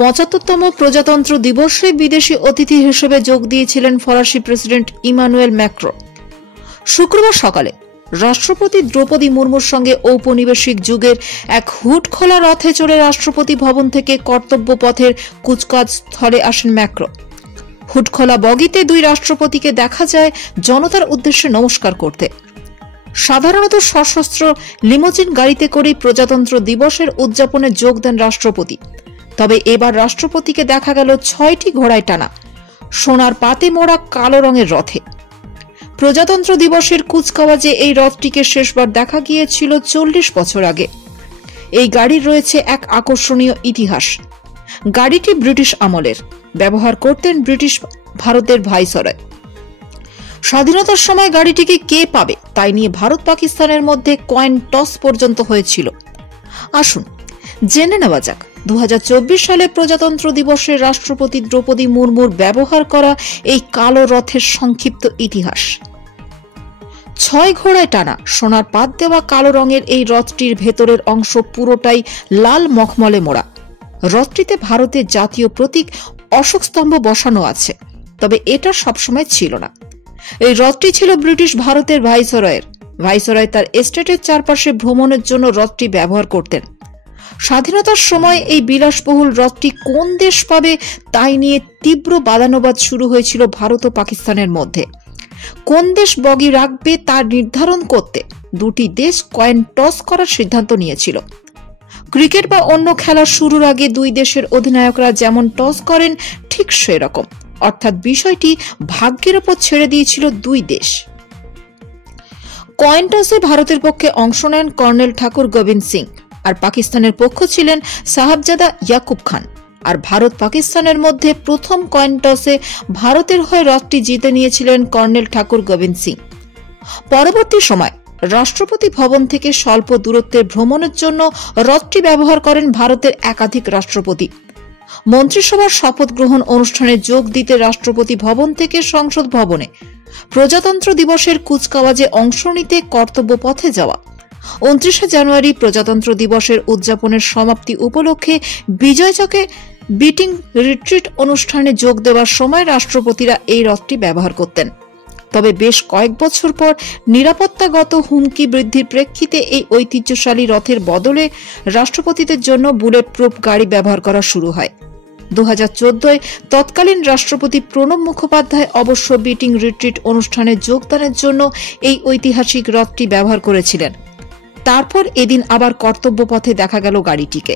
৭৫তম প্রজাতন্ত্র দিবসে বিদেশি অতিথি হিসেবে যোগ দিয়েছিলেন ফরাসি প্রেসিডেন্ট ইমানুয়েল ম্যাক্রো। শুক্রবার সকালে রাষ্ট্রপতি দ্রৌপদী মুর্মুর সঙ্গে ঔপনিবেশিক যুগের এক হুড খোলা রথে চড়ে রাষ্ট্রপতি ভবন থেকে কর্তব্য পথের কুচকাওয়াজ স্থলে আসেন ম্যাক্রো। হুডখোলা বগিতে দুই রাষ্ট্রপতিকে দেখা যায় জনতার উদ্দেশ্যে নমস্কার করতে। সাধারণত সশস্ত্র লিমোজিন গাড়িতে করেই প্রজাতন্ত্র দিবসের উদযাপনে যোগ দেন রাষ্ট্রপতি, তবে এবার রাষ্ট্রপতিকে দেখা গেল ৬টি ঘোড়ায় টানা সোনার পাতে মোড়া কালো রঙের রথে। প্রজাতন্ত্র দিবসের কুচকাওয়াজে এই রথটিকে শেষবার দেখা গিয়েছিল ৪০ বছর আগে। এই গাড়ির রয়েছে এক আকর্ষণীয় ইতিহাস। গাড়িটি ব্রিটিশ আমলের, ব্যবহার করতেন ব্রিটিশ ভারতের ভাইসরয়। স্বাধীনতার সময় গাড়িটিকে কে পাবে তাই নিয়ে ভারত পাকিস্তানের মধ্যে কয়েন টস পর্যন্ত হয়েছিল। আসুন জেনে নেওয়া যাক ২০২৪ সালে প্রজাতন্ত্র দিবসে রাষ্ট্রপতি দ্রৌপদী মুর্মুর ব্যবহার করা এই কালো রথের সংক্ষিপ্ত ইতিহাস। ৬ ঘোড়ায় টানা সোনার পাত দেওয়া কালো রঙের এই রথটির ভেতরের অংশ পুরোটাই লাল মখমলে মোড়া। রথটিতে ভারতের জাতীয় প্রতীক অশোক স্তম্ভ বসানো আছে, তবে এটা সবসময় ছিল না। এই রথটি ছিল ব্রিটিশ ভারতের ভাইসরয়ের। ভাইসরয় তার এস্টেটের চারপাশে ভ্রমণের জন্য রথটি ব্যবহার করতেন। স্বাধীনতার সময় এই বিলাসবহুল রথটি কোন দেশ পাবে তাই নিয়ে তীব্র বাদানুবাদ শুরু হয়েছিল ভারত ও পাকিস্তানের মধ্যে। কোন দেশ বগি রাখবে তা নির্ধারণ করতে দুটি দেশ কয়েন টস করার সিদ্ধান্ত নিয়েছিল। ক্রিকেট বা অন্য খেলা শুরুর আগে দুই দেশের অধিনায়করা যেমন টস করেন ঠিক সেরকম, অর্থাৎ বিষয়টি ভাগ্যের উপর ছেড়ে দিয়েছিল দুই দেশ। কয়েন টসে ভারতের পক্ষে অংশ নেন কর্নেল ঠাকুর গোবিন্দ সিং, আর পাকিস্তানের পক্ষ ছিলেন সাহাবজাদা ইয়াকুব খান। আর ভারত পাকিস্তানের মধ্যে প্রথম কয়েন টসে ভারতের হয়ে রথটি জিতে নিয়েছিলেন কর্নেল ঠাকুর গোবিন্দ সিং। পরবর্তী সময় রাষ্ট্রপতি ভবন থেকে স্বল্প দূরত্বের ভ্রমণের জন্য রথটি ব্যবহার করেন ভারতের একাধিক রাষ্ট্রপতি। মন্ত্রিসভার শপথ গ্রহণ অনুষ্ঠানে যোগ দিতে রাষ্ট্রপতি ভবন থেকে সংসদ ভবনে, প্রজাতন্ত্র দিবসের কুচকাওয়াজে অংশ নিতে কর্তব্য পথে যাওয়া, ২৯ জানুয়ারি প্রজাতন্ত্র দিবসের উদযাপনের সমাপ্তি উপলক্ষে বিজয় চকে বিটিং রিট্রিট অনুষ্ঠানে যোগ দেওয়ার সময় রাষ্ট্রপতিরা এই রথটি ব্যবহার করতেন। তবে বেশ কয়েক বছর পর নিরাপত্তাগত হুমকি বৃদ্ধির প্রেক্ষিতে এই ঐতিহ্যশালী রথের বদলে রাষ্ট্রপতিদের জন্য বুলেট প্রুফ গাড়ি ব্যবহার করা শুরু হয়। ২০১৪ তৎকালীন রাষ্ট্রপতি প্রণব মুখোপাধ্যায় অবশ্য বিটিং রিট্রিট অনুষ্ঠানে যোগদানের জন্য এই ঐতিহাসিক রথটি ব্যবহার করেছিলেন। তারপর এদিন আবার কর্তব্য পথে দেখা গেল গাড়িটিকে।